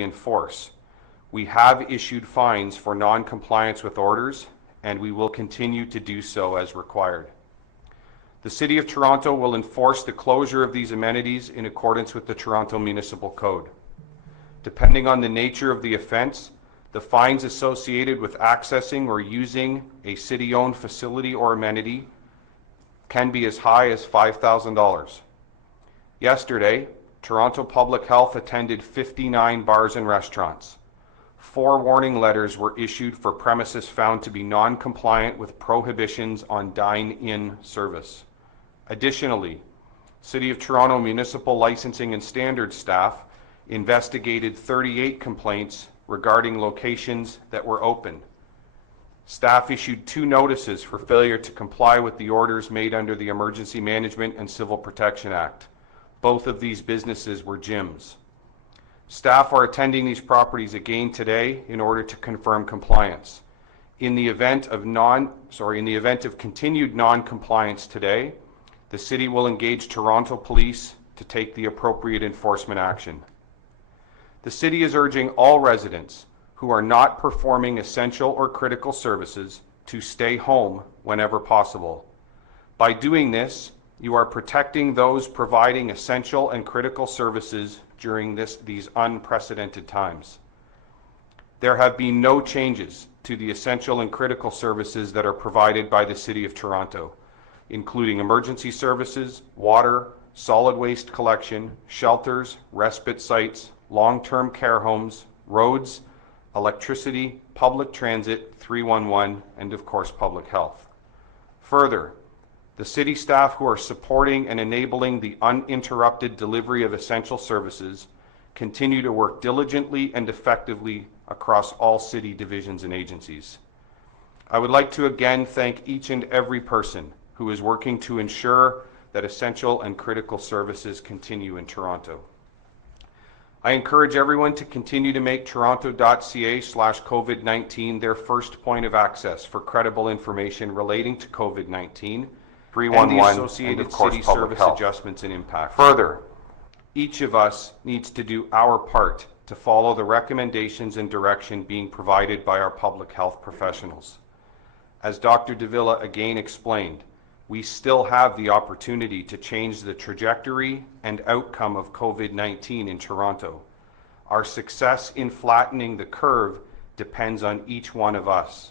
we enforce. We have issued fines for non-compliance with orders, and we will continue to do so as required. The City of Toronto will enforce the closure of these amenities in accordance with the Toronto Municipal Code. Depending on the nature of the offense, the fines associated with accessing or using a city-owned facility or amenity can be as high as $5,000. Yesterday, Toronto Public Health attended 59 bars and restaurants. 4 warning letters were issued for premises found to be non-compliant with prohibitions on dine-in service. Additionally, City of Toronto Municipal Licensing and Standards staff investigated 38 complaints regarding locations that were open. Staff issued 2 notices for failure to comply with the orders made under the Emergency Management and Civil Protection Act. Both of these businesses were gyms. Staff are attending these properties again today in order to confirm compliance. In the event of continued non-compliance today, the City will engage Toronto Police to take the appropriate enforcement action. The City is urging all residents who are not performing essential or critical services to stay home whenever possible. By doing this, you are protecting those providing essential and critical services during these unprecedented times. There have been no changes to the essential and critical services that are provided by the City of Toronto, including emergency services, water, solid waste collection, shelters, respite sites, long-term care homes, roads, electricity, public transit, 311, and of course public health. Further, the City staff who are supporting and enabling the uninterrupted delivery of essential services continue to work diligently and effectively across all City divisions and agencies. I would like to again thank each and every person who is working to ensure that essential and critical services continue in Toronto. I encourage everyone to continue to make toronto.ca/COVID-19 their first point of access for credible information relating to COVID-19 and the associated city service adjustments and impact. Further, each of us needs to do our part to follow the recommendations and direction being provided by our public health professionals. As Dr. Davila again explained, we still have the opportunity to change the trajectory and outcome of COVID-19 in Toronto. Our success in flattening the curve depends on each one of us.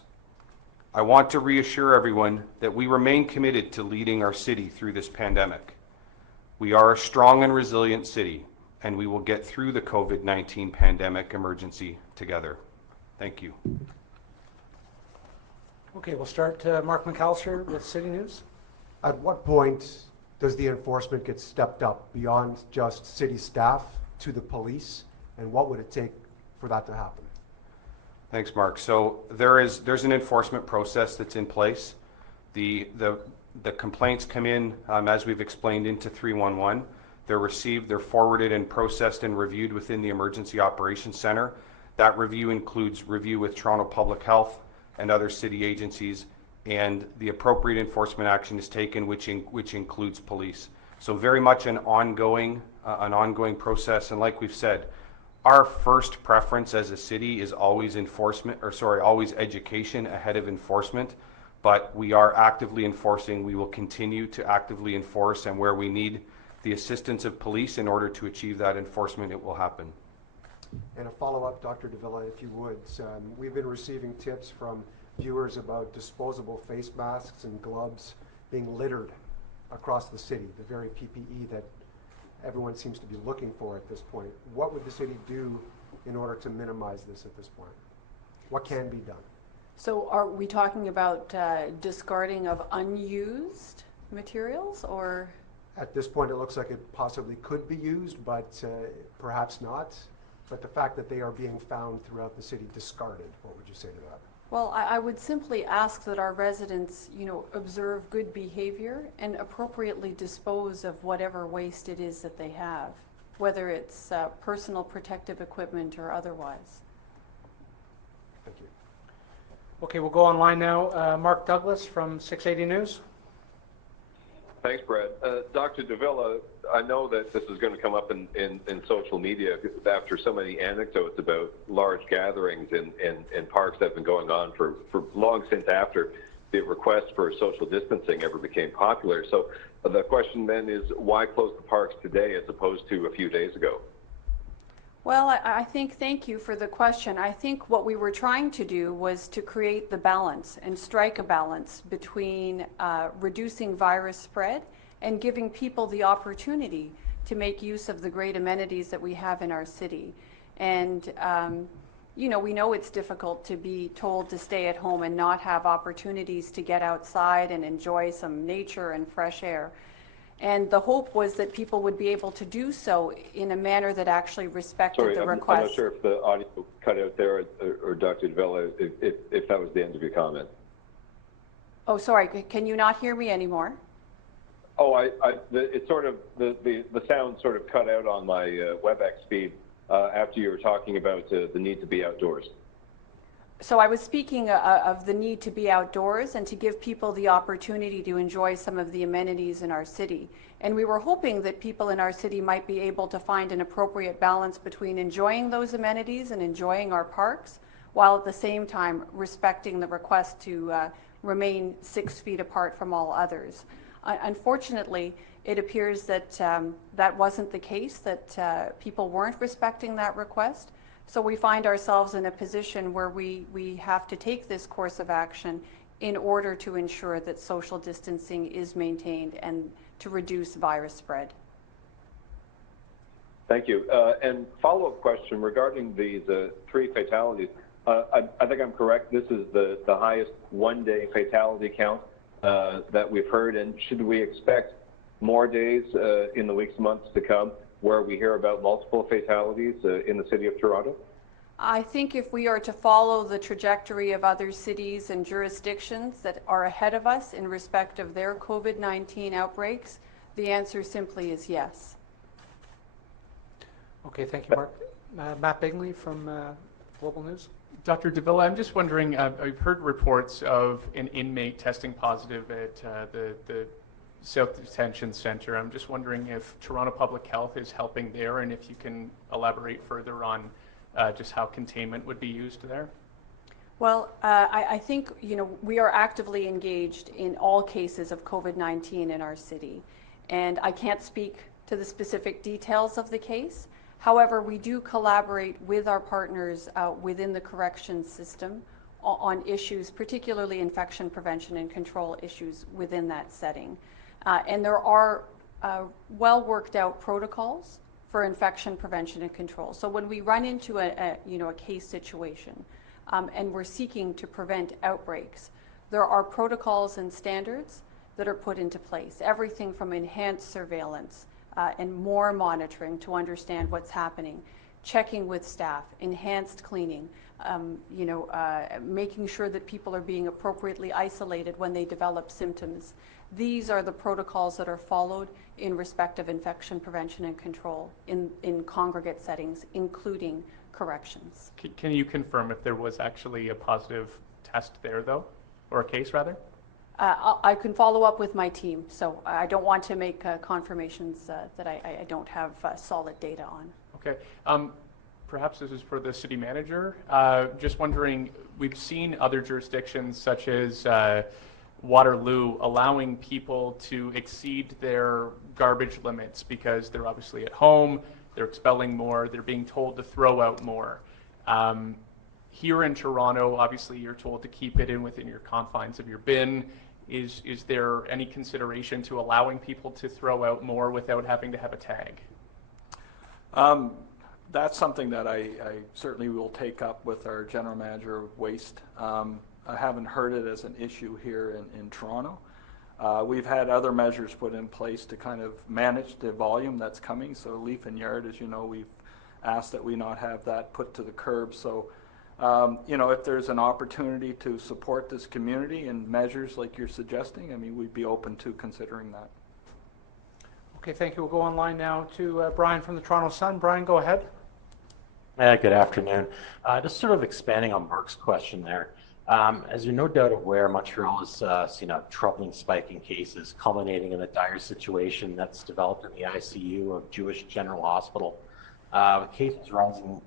I want to reassure everyone that we remain committed to leading our city through this pandemic. We are a strong and resilient city, and we will get through the COVID-19 pandemic emergency together. Thank you. Okay, we'll start Mark McAllister with City News. At what point does the enforcement get stepped up beyond just city staff to the police, and what would it take for that to happen? Thanks, Mark. So there's an enforcement process that's in place. The complaints come in, as we've explained, into 311. They're received, they're forwarded and processed and reviewed within the Emergency Operations Center. That review includes review with Toronto Public Health and other city agencies, and the appropriate enforcement action is taken, which includes police. So very much an ongoing process. And like we've said, our first preference as a city is always always education ahead of enforcement. But we are actively enforcing. We will continue to actively enforce, and where we need the assistance of police in order to achieve that enforcement, it will happen. And a follow-up, Dr. Davila, if you would. We've been receiving tips from viewers about disposable face masks and gloves being littered across the city, the very PPE that everyone seems to be looking for at this point. What would the city do in order to minimize this at this point? What can be done? So are we talking about discarding of unused materials, or? At this point, it looks like it possibly could be used, but perhaps not. But the fact that they are being found throughout the city discarded, what would you say to that? Well, I would simply ask that our residents, observe good behavior and appropriately dispose of whatever waste it is that they have, whether it's personal protective equipment or otherwise. Thank you. Okay, we'll go online now. Mark Douglas from 680 News. Thanks, Brad. Dr. Davila, I know that this is going to come up in social media after so many anecdotes about large gatherings in parks that have been going on for long since after the request for social distancing ever became popular. So the question then is, why close the parks today as opposed to a few days ago? Well, I think, thank you for the question. I think what we were trying to do was to create the balance and strike a balance between reducing virus spread and giving people the opportunity to make use of the great amenities that we have in our city. And, you know, we know it's difficult to be told to stay at home and not have opportunities to get outside and enjoy some nature and fresh air. And the hope was that people would be able to do so in a manner that actually respected the request. I'm not sure if the audio cut out there or Dr. Davila, if that was the end of your comment. Oh, sorry, can you not hear me anymore? Oh, it sort of, the sound sort of cut out on my WebEx feed after you were talking about the need to be outdoors. So I was speaking of the need to be outdoors and to give people the opportunity to enjoy some of the amenities in our city. And we were hoping that people in our city might be able to find an appropriate balance between enjoying those amenities and enjoying our parks, while at the same time respecting the request to remain 6 feet apart from all others. Unfortunately, it appears that that wasn't the case, that people weren't respecting that request. So we find ourselves in a position where we have to take this course of action in order to ensure that social distancing is maintained and to reduce virus spread. Thank you. And follow-up question regarding these 3 fatalities. I think I'm correct. This is the highest one-day fatality count that we've heard. And should we expect more days in the weeks and months to come where we hear about multiple fatalities in the city of Toronto? I think if we are to follow the trajectory of other cities and jurisdictions that are ahead of us in respect of their COVID-19 outbreaks, the answer simply is yes. Okay, thank you, Mark. Matt Bingley from Global News. Dr. Davila, I'm just wondering, I've heard reports of an inmate testing positive at the South Detention Centre. I'm just wondering if Toronto Public Health is helping there, and if you can elaborate further on just how containment would be used there. Well, I think, you know, we are actively engaged in all cases of COVID-19 in our city, and I can't speak to the specific details of the case. However, we do collaborate with our partners within the corrections system on issues, particularly infection prevention and control issues within that setting. And there are well worked out protocols for infection prevention and control. So when we run into a case situation and we're seeking to prevent outbreaks, there are protocols and standards that are put into place. Everything from enhanced surveillance and more monitoring to understand what's happening, checking with staff, enhanced cleaning, making sure that people are being appropriately isolated when they develop symptoms. These are the protocols that are followed in respect of infection prevention and control in congregate settings, including corrections. Can you confirm if there was actually a positive test there, though, or a case, rather? I can follow up with my team, so I don't want to make confirmations that I don't have solid data on. Okay. Perhaps this is for the city manager. Just wondering, we've seen other jurisdictions such as Waterloo allowing people to exceed their garbage limits because they're obviously at home, they're expelling more, they're being told to throw out more. Here in Toronto, obviously you're told to keep it within your confines of your bin. Is there any consideration to allowing people to throw out more without having to have a tag? That's something that I certainly will take up with our general manager of waste. I haven't heard it as an issue here in Toronto. We've had other measures put in place to kind of manage the volume that's coming. So leaf and yard, as you know, we've asked that we not have that put to the curb. So, if there's an opportunity to support this community and measures like you're suggesting, I mean, we'd be open to considering that. Okay, thank you. We'll go online now to Brian from the Toronto Sun. Brian, go ahead. Good afternoon. Just sort of expanding on Mark's question there. As you're no doubt aware, Montreal has seen a troubling spike in cases, culminating in a dire situation that's developed in the ICU of Jewish General Hospital. With cases rising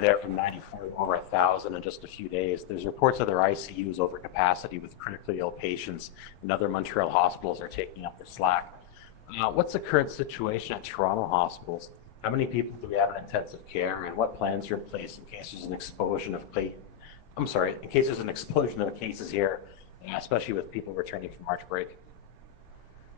there from 94 to over 1,000 in just a few days. There's reports that their ICU is over capacity with critically ill patients, and other Montreal hospitals are taking up the slack. What's the current situation at Toronto hospitals? How many people do we have in intensive care, and what plans are in place in case there's an explosion of cases here, especially with people returning from March break?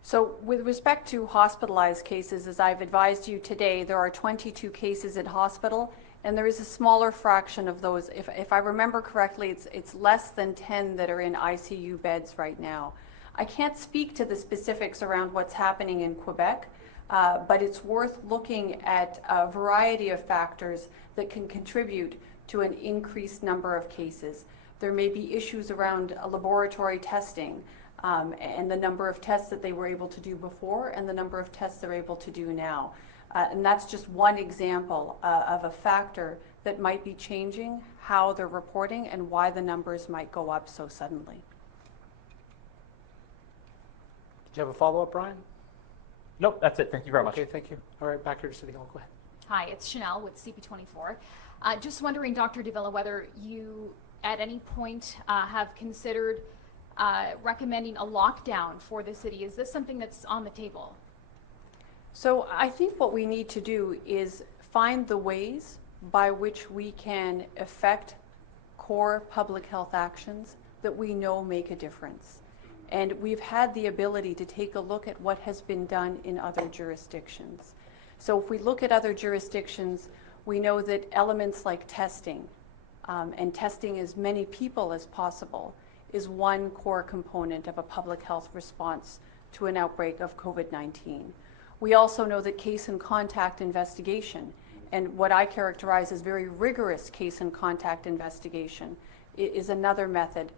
So with respect to hospitalized cases, as I've advised you today, there are 22 cases in hospital, and there is a smaller fraction of those. If I remember correctly, it's less than 10 that are in ICU beds right now. I can't speak to the specifics around what's happening in Quebec, but it's worth looking at a variety of factors that can contribute to an increased number of cases. There may be issues around laboratory testing and the number of tests that they were able to do before and the number of tests they're able to do now. And that's just one example of a factor that might be changing how they're reporting and why the numbers might go up so suddenly. Did you have a follow-up, Brian? Nope, that's it. Thank you very much. Okay, thank you. All right, back here to City Hall. Go ahead. Hi, it's Chanel with CP24. Just wondering, Dr. Davila, whether you at any point have considered recommending a lockdown for the city. Is this something that's on the table? So I think what we need to do is find the ways by which we can affect core public health actions that we know make a difference. And we've had the ability to take a look at what has been done in other jurisdictions. So if we look at other jurisdictions, we know that elements like testing, and testing as many people as possible, is one core component of a public health response to an outbreak of COVID-19. We also know that case and contact investigation, and what I characterize as very rigorous case and contact investigation, is another method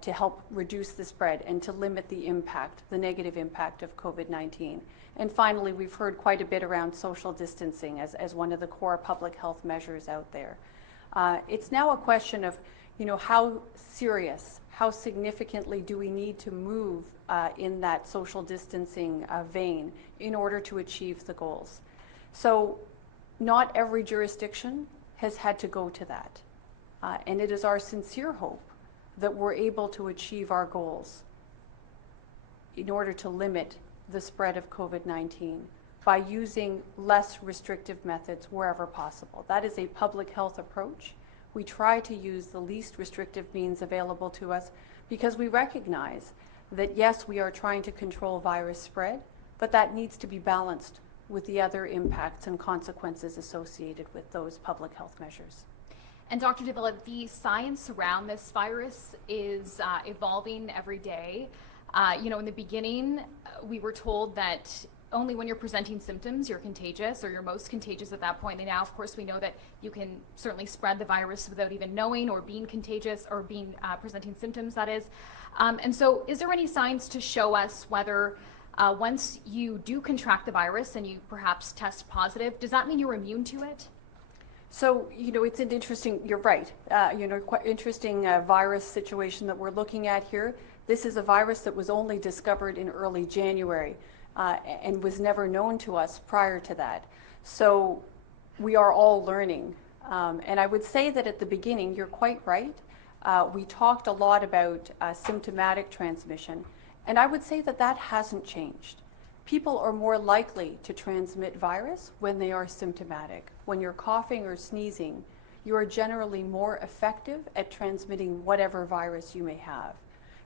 to help reduce the spread and to limit the impact, the negative impact of COVID-19. And finally, we've heard quite a bit around social distancing as one of the core public health measures out there. It's now a question of, how serious, how significantly do we need to move in that social distancing vein in order to achieve the goals. So not every jurisdiction has had to go to that. And it is our sincere hope that we're able to achieve our goals in order to limit the spread of COVID-19 by using less restrictive methods wherever possible. That is a public health approach. We try to use the least restrictive means available to us because we recognize that yes, we are trying to control virus spread, but that needs to be balanced with the other impacts and consequences associated with those public health measures. And Dr. Davila, the science around this virus is evolving every day. In the beginning, we were told that only when you're presenting symptoms, you're contagious, or you're most contagious at that point. And now, of course, we know that you can certainly spread the virus without even knowing or being contagious or being presenting symptoms, that is. And so is there any science to show us whether once you do contract the virus and you perhaps test positive, does that mean you're immune to it? So, it's an interesting, you're right, quite interesting virus situation that we're looking at here. This is a virus that was only discovered in early January and was never known to us prior to that. So we are all learning. And I would say that at the beginning, you're quite right. We talked a lot about symptomatic transmission, and I would say that that hasn't changed. People are more likely to transmit virus when they are symptomatic. When you're coughing or sneezing, you are generally more effective at transmitting whatever virus you may have.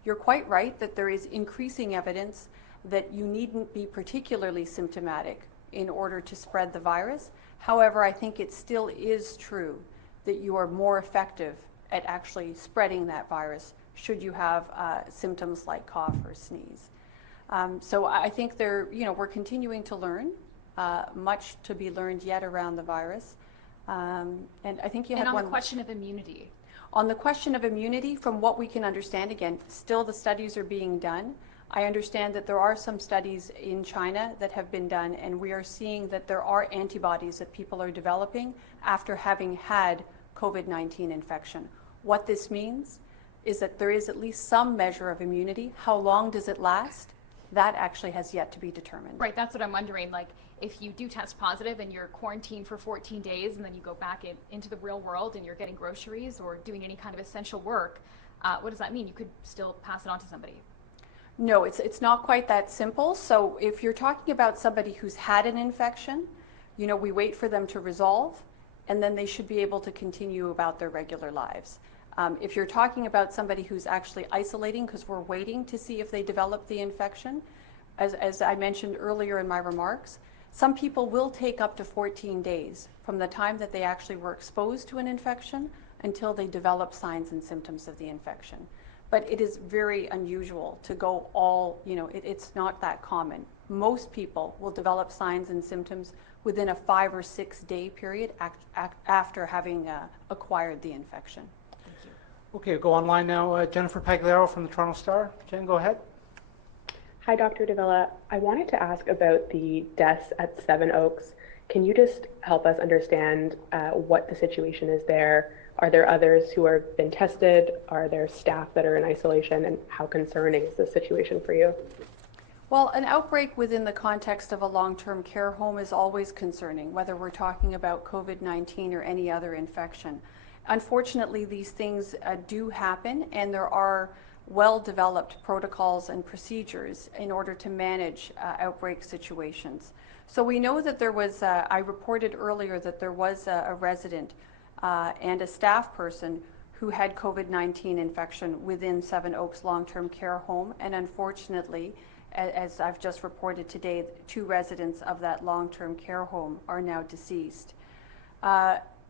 You're quite right that there is increasing evidence that you needn't be particularly symptomatic in order to spread the virus. However, I think it still is true that you are more effective at actually spreading that virus should you have symptoms like cough or sneeze. So I think we're continuing to learn, much to be learned yet around the virus. And I think you had one. And on the question of immunity. On the question of immunity, from what we can understand, again, still the studies are being done. I understand that there are some studies in China that have been done, and we are seeing that there are antibodies that people are developing after having had COVID-19 infection. What this means is that there is at least some measure of immunity. How long does it last? That actually has yet to be determined. Right, that's what I'm wondering. Like, if you do test positive and you're quarantined for 14 days and then you go back into the real world and you're getting groceries or doing any kind of essential work, what does that mean? You could still pass it on to somebody. No, it's not quite that simple. So if you're talking about somebody who's had an infection, we wait for them to resolve, and then they should be able to continue about their regular lives. If you're talking about somebody who's actually isolating because we're waiting to see if they develop the infection, as I mentioned earlier in my remarks, some people will take up to 14 days from the time that they actually were exposed to an infection until they develop signs and symptoms of the infection. But it is very unusual to go it's not that common. Most people will develop signs and symptoms within a 5 or 6 day period after having acquired the infection. Okay, we'll go online now. Jennifer Pagliaro from the Toronto Star. Jen, go ahead. Hi, Dr. Davila. I wanted to ask about the deaths at Seven Oaks. Can you just help us understand what the situation is there? Are there others who have been tested? Are there staff that are in isolation? And how concerning is the situation for you? Well, an outbreak within the context of a long-term care home is always concerning, whether we're talking about COVID-19 or any other infection. Unfortunately, these things do happen, and there are well-developed protocols and procedures in order to manage outbreak situations. So we know that there was, I reported earlier that there was a resident and a staff person who had COVID-19 infection within Seven Oaks long-term care home, and unfortunately, as I've just reported today, 2 residents of that long-term care home are now deceased.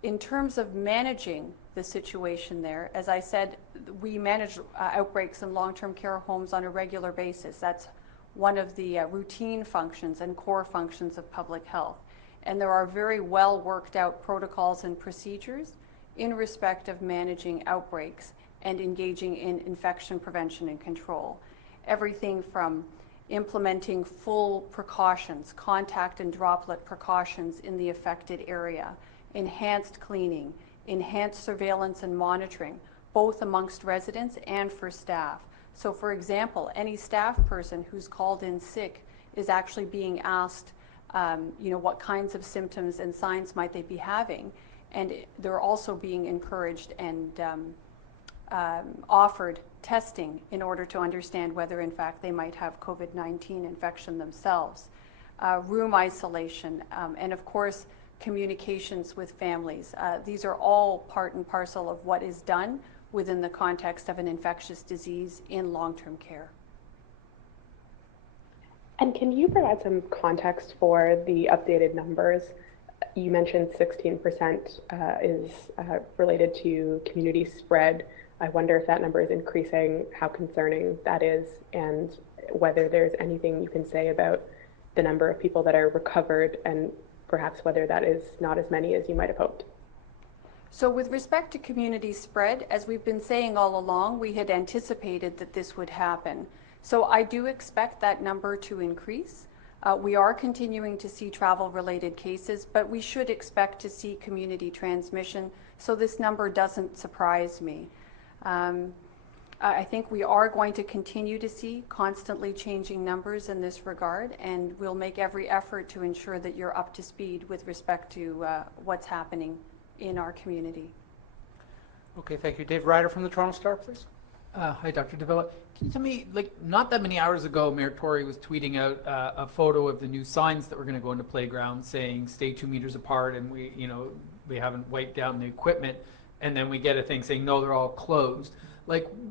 In terms of managing the situation there, as I said, we manage outbreaks in long-term care homes on a regular basis. That's one of the routine functions and core functions of public health. And there are very well worked out protocols and procedures in respect of managing outbreaks and engaging in infection prevention and control. Everything from implementing full precautions, contact and droplet precautions in the affected area, enhanced cleaning, enhanced surveillance and monitoring, both amongst residents and for staff. So for example, any staff person who's called in sick is actually being asked, what kinds of symptoms and signs might they be having, and they're also being encouraged and offered testing in order to understand whether in fact they might have COVID-19 infection themselves. Room isolation, and of course communications with families. These are all part and parcel of what is done within the context of an infectious disease in long-term care. And can you provide some context for the updated numbers? You mentioned 16% is related to community spread. I wonder if that number is increasing, how concerning that is, and whether there's anything you can say about the number of people that are recovered and perhaps whether that is not as many as you might have hoped. So with respect to community spread, as we've been saying all along, we had anticipated that this would happen. So I do expect that number to increase. We are continuing to see travel-related cases, but we should expect to see community transmission, so this number doesn't surprise me. I think we are going to continue to see constantly changing numbers in this regard, and we'll make every effort to ensure that you're up to speed with respect to what's happening in our community. Okay, thank you. Dave Ryder from the Toronto Star, please. Hi, Dr. Davila. Can you tell me, not that many hours ago, Mayor Tory was tweeting out a photo of the new signs that were going to go into playgrounds saying stay 2 meters apart, and we haven't wiped down the equipment, and then we get a thing saying no, they're all closed.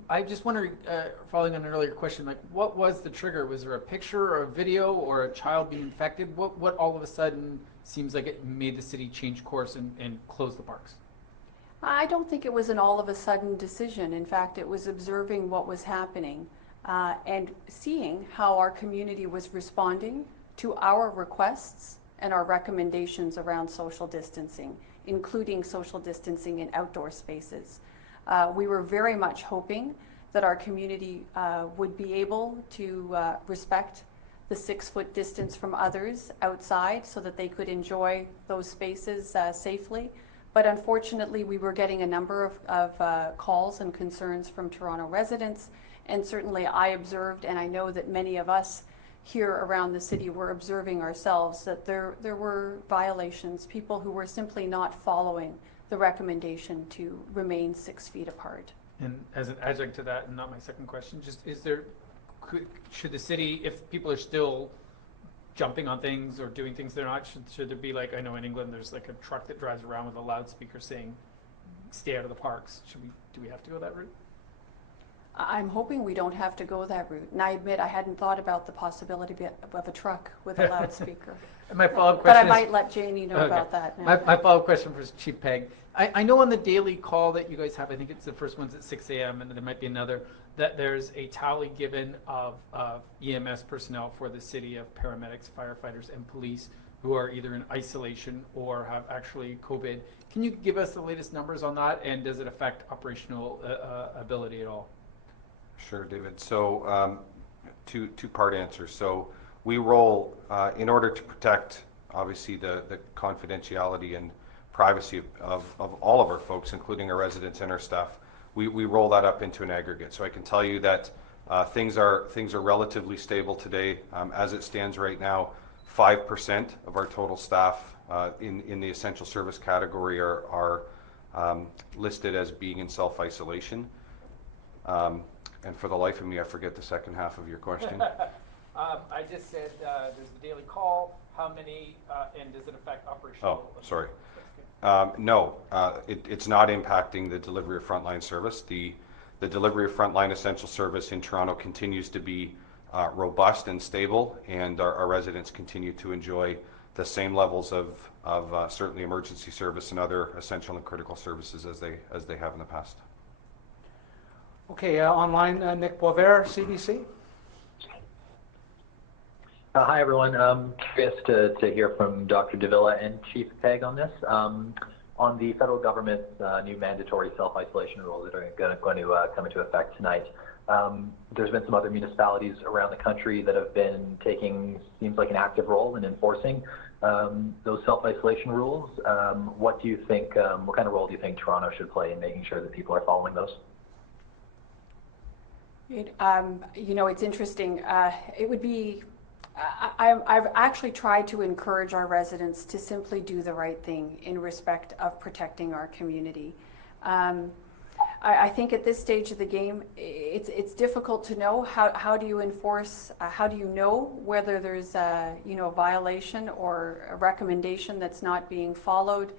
I just wonder, following on an earlier question, what was the trigger? Was there a picture or a video or a child being infected? What all of a sudden seems like it made the city change course and close the parks? I don't think it was an all of a sudden decision. In fact, it was observing what was happening and seeing how our community was responding to our requests and our recommendations around social distancing, including social distancing in outdoor spaces. We were very much hoping that our community would be able to respect the 6-foot distance from others outside so that they could enjoy those spaces safely. But unfortunately, we were getting a number of calls and concerns from Toronto residents, and certainly I observed, and I know that many of us here around the city were observing ourselves, that there were violations, people who were simply not following the recommendation to remain 6 feet apart. And as an adjunct to that, and not my second question, just should the city, if people are still jumping on things or doing things they're not, should there be, like, I know in England there's like a truck that drives around with a loudspeaker saying, stay out of the parks. Do we have to go that route? I'm hoping we don't have to go that route. And I admit I hadn't thought about the possibility of a truck with a loudspeaker. And my follow-up But I question might let Janie know about that now. My follow-up question for Chief Pegg. I know on the daily call that you guys have, I think it's the first one's at 6 a.m. and there might be another, that there's a tally given of EMS personnel for the city, of paramedics, firefighters, and police who are either in isolation or have actually COVID. Can you give us the latest numbers on that, and does it affect operational ability at all? Sure, David. So two-part answer. So we roll, in order to protect, obviously, the confidentiality and privacy of all of our folks, including our residents and our staff, we roll that up into an aggregate. So I can tell you that things are relatively stable today. As it stands right now, 5% of our total staff in the essential service category are listed as being in self-isolation. And for the life of me, I forget the second half of your question. I just said there's the daily call. How many, and does it affect operational? Oh, sorry. No, it's not impacting the delivery of frontline service. The delivery of frontline essential service in Toronto continues to be robust and stable, and our residents continue to enjoy the same levels of certainly emergency service and other essential and critical services as they have in the past. Okay, online, Nick Boisvert, CBC. Hi, everyone. Curious to hear from Dr. Davila and Chief Pegg on this. On the federal government's new mandatory self-isolation rules that are going to come into effect tonight, there's been some other municipalities around the country that have been taking, seems like, an active role in enforcing those self-isolation rules. What do you think, what kind of role do you think Toronto should play in making sure that people are following those? You know, it's interesting. It would be, I've actually tried to encourage our residents to simply do the right thing in respect of protecting our community. I think at this stage of the game, it's difficult to know how do you enforce, how do you know whether there's a violation or a recommendation that's not being followed.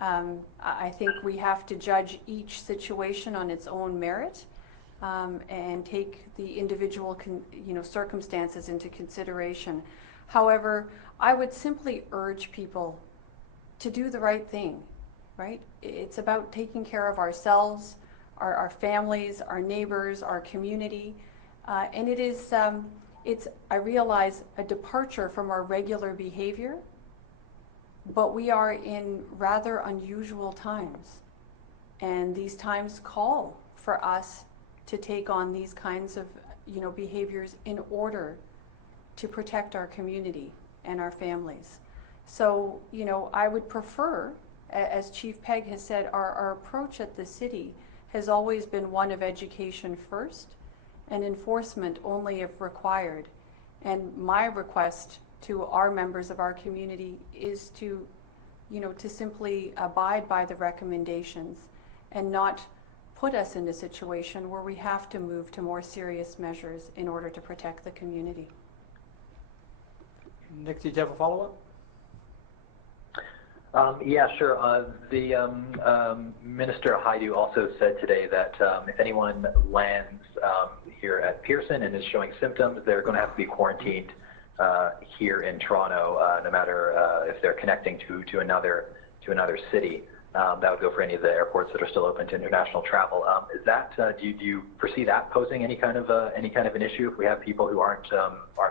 I think we have to judge each situation on its own merit. And take the individual circumstances into consideration. However, I would simply urge people to do the right thing, right? It's about taking care of ourselves, our families, our neighbors, our community, and it is, I realize, a departure from our regular behavior, but we are in rather unusual times, and these times call for us to take on these kinds of behaviors in order to protect our community and our families. So I would prefer, as Chief Pegg has said, our approach at the city has always been one of education first and enforcement only if required. And my request to our members of our community is to simply abide by the recommendations and not put us in a situation where we have to move to more serious measures in order to protect the community. Nick, did you have a follow-up? Yeah, sure. The Minister Haidu also said today that if anyone lands here at Pearson and is showing symptoms, they're going to have to be quarantined here in Toronto, no matter if they're connecting to another city. That would go for any of the airports that are still open to international travel. Is that do you foresee that posing any kind of an issue if we have people who aren't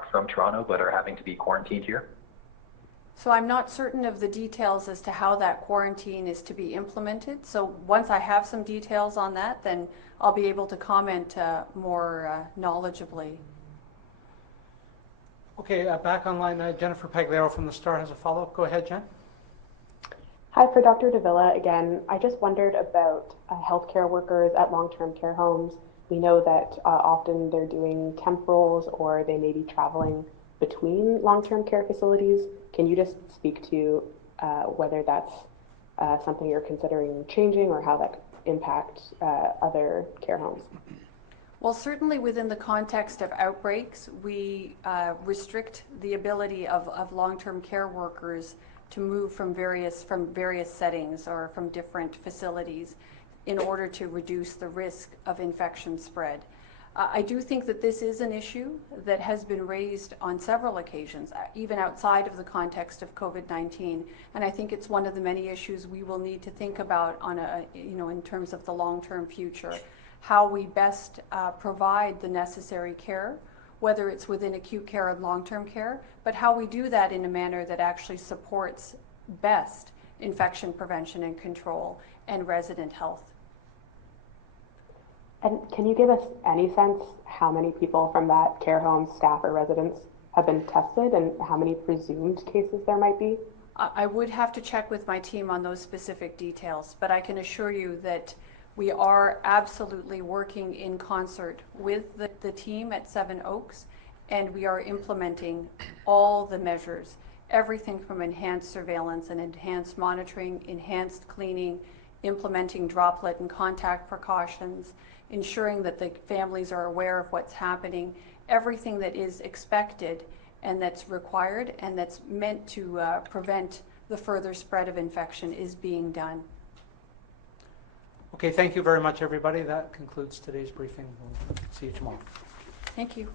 from Toronto but are having to be quarantined here? So I'm not certain of the details as to how that quarantine is to be implemented. So once I have some details on that, then I'll be able to comment more knowledgeably. Okay, back online, Jennifer Pagliaro from the Star has a follow-up. Go ahead, Jen. Hi, for Dr. Davila again. I just wondered about healthcare workers at long-term care homes. We know that often they're doing temp roles or they may be traveling between long-term care facilities. Can you just speak to whether that's something you're considering changing or how that could impact other care homes? Well, certainly within the context of outbreaks, we restrict the ability of long-term care workers to move from various settings or from different facilities in order to reduce the risk of infection spread. I do think that this is an issue that has been raised on several occasions, even outside of the context of COVID-19, and I think it's one of the many issues we will need to think about on in terms of the long-term future, how we best provide the necessary care, whether it's within acute care and long-term care, but how we do that in a manner that actually supports best infection prevention and control and resident health. And can you give us any sense how many people from that care home, staff or residents, have been tested and how many presumed cases there might be? I would have to check with my team on those specific details, but I can assure you that we are absolutely working in concert with the team at Seven Oaks, and we are implementing all the measures, everything from enhanced surveillance and enhanced monitoring, enhanced cleaning, implementing droplet and contact precautions, ensuring that the families are aware of what's happening, everything that is expected and that's required and that's meant to prevent the further spread of infection is being done. Okay, thank you very much, everybody. That concludes today's briefing. We'll see you tomorrow. Thank you.